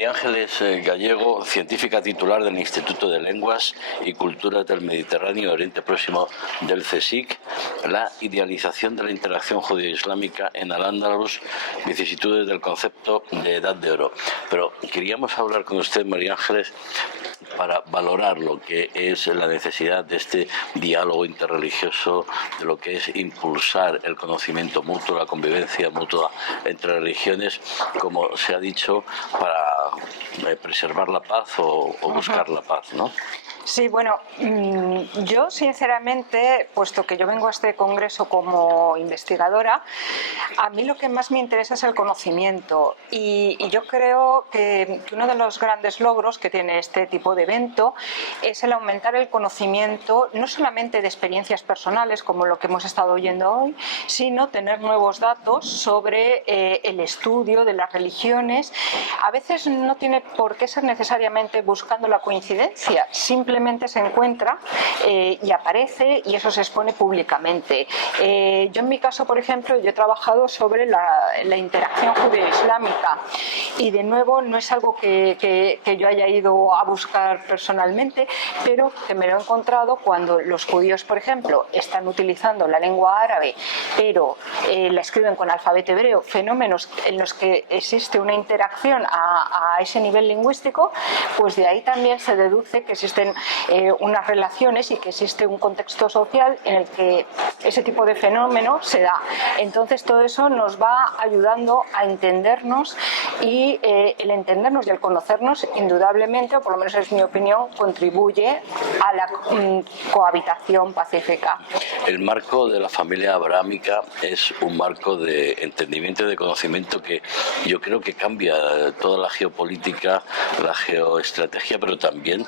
María Ángeles Gallego, científica titular del Instituto de Lenguas y Culturas del Mediterráneo y Oriente Próximo del CSIC, la idealización de la interacción judío-islámica en Al-Ándalus, vicisitudes del concepto de Edad de Oro. Pero queríamos hablar con usted, María Ángeles, para valorar lo que es la necesidad de este diálogo interreligioso, de lo que es impulsar el conocimiento mutuo, la convivencia mutua entre religiones, como se ha dicho, para preservar la paz o buscar la paz, ¿no? Sí, bueno, yo sinceramente, puesto que yo vengo a este congreso como investigadora, a mí lo que más me interesa es el conocimiento y yo creo que uno de los grandes logros que tiene este tipo de evento es el aumentar el conocimiento, no solamente de experiencias personales como lo que hemos estado oyendo hoy, sino tener nuevos datos sobre el estudio de las religiones. A veces no tiene por qué ser necesariamente buscando la coincidencia, simplemente se encuentra y aparece y eso se expone públicamente. Yo en mi caso, por ejemplo, yo he trabajado sobre la interacción judío-islámica y de nuevo no es algo que yo haya ido a buscar personalmente, pero que me lo he encontrado cuando los judíos, por ejemplo, están utilizando la lengua árabe, pero la escriben con alfabeto hebreo, fenómenos en los que existe una interacción a ese nivel lingüístico, pues de ahí también se deduce que existen unas relaciones y que existe un contexto social en el que ese tipo de fenómeno se da. Entonces todo eso nos va ayudando a entendernos y el entendernos y el conocernos indudablemente, o por lo menos es mi opinión, contribuye a la cohabitación pacífica. El marco de la familia abrahámica es un marco de entendimiento y de conocimiento que yo creo que cambia toda la geopolítica, la geoestrategia, pero también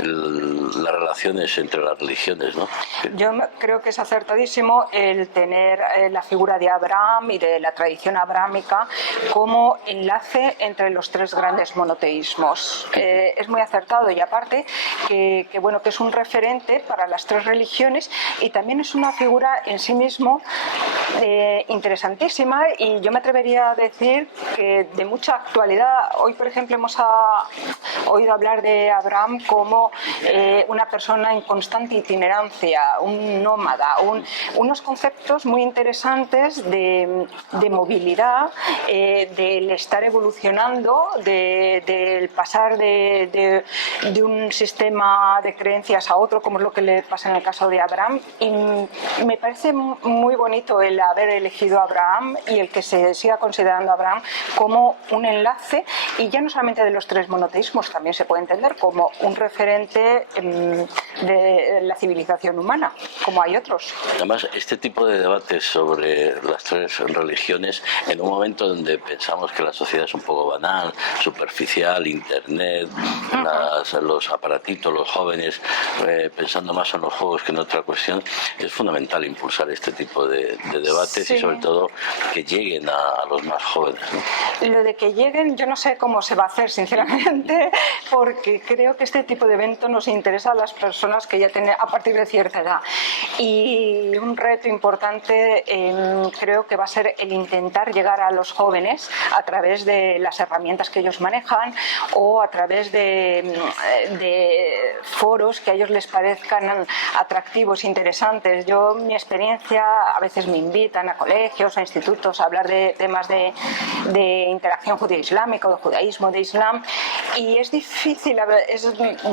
las relaciones entre las religiones, ¿no? Yo creo que es acertadísimo el tener la figura de Abraham y de la tradición abrahámica como enlace entre los tres grandes monoteísmos. Es muy acertado y aparte que es un referente para las tres religiones y también es una figura en sí mismo interesantísima y yo me atrevería a decir que de mucha actualidad. Hoy, por ejemplo, hemos oído hablar de Abraham como una persona en constante itinerancia, un nómada, unos conceptos muy interesantes de movilidad, del estar evolucionando, del pasar de un sistema de creencias a otro, como es lo que le pasa en el caso de Abraham. Y me parece muy bonito el haber elegido a Abraham y el que se siga considerando a Abraham como un enlace, y ya no solamente de los tres monoteísmos, también se puede entender como un referente de la civilización humana, como hay otros. Además, este tipo de debates sobre las tres religiones, en un momento donde pensamos que la sociedad es un poco banal, superficial, internet, los aparatitos, los jóvenes, pensando más en los juegos que en otra cuestión, es fundamental impulsar este tipo de debates, sí. Y sobre todo que lleguen a los más jóvenes, ¿no? Lo de que lleguen, yo no sé cómo se va a hacer, sinceramente, porque creo que este tipo de evento nos interesa a las personas que ya tienen a partir de cierta edad. Y un reto importante creo que va a ser el intentar llegar a los jóvenes a través de las herramientas que ellos manejan o a través de foros que a ellos les parezcan atractivos, interesantes. Yo, mi experiencia, a veces me invitan a colegios, a institutos a hablar de temas de interacción judío-islámica o de judaísmo, de islam, y es difícil,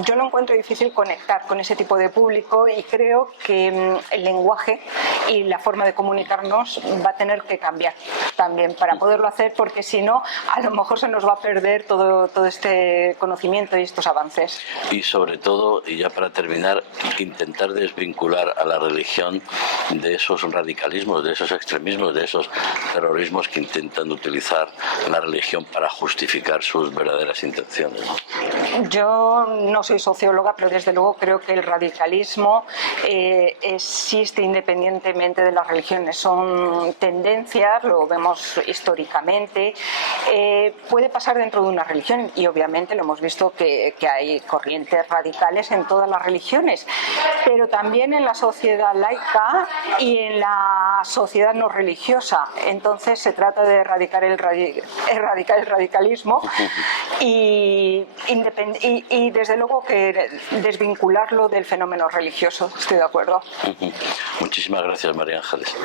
yo lo encuentro difícil conectar con ese tipo de público y creo que el lenguaje y la forma de comunicarnos va a tener que cambiar también para poderlo hacer, porque si no, a lo mejor se nos va a perder todo este conocimiento y estos avances. Y sobre todo, y ya para terminar, intentar desvincular a la religión de esos radicalismos, de esos extremismos, de esos terrorismos que intentan utilizar la religión para justificar sus verdaderas intenciones, ¿no? Yo no soy socióloga psicóloga, pero desde luego creo que el radicalismo existe independientemente de las religiones. Son tendencias, lo vemos históricamente, puede pasar dentro de una religión y obviamente lo hemos visto que hay corrientes radicales en todas las religiones, pero también en la sociedad laica y en la sociedad no religiosa. Entonces se trata de erradicar el radicalismo y desde luego que desvincularlo del fenómeno religioso. Estoy de acuerdo. Muchísimas gracias, María Ángeles.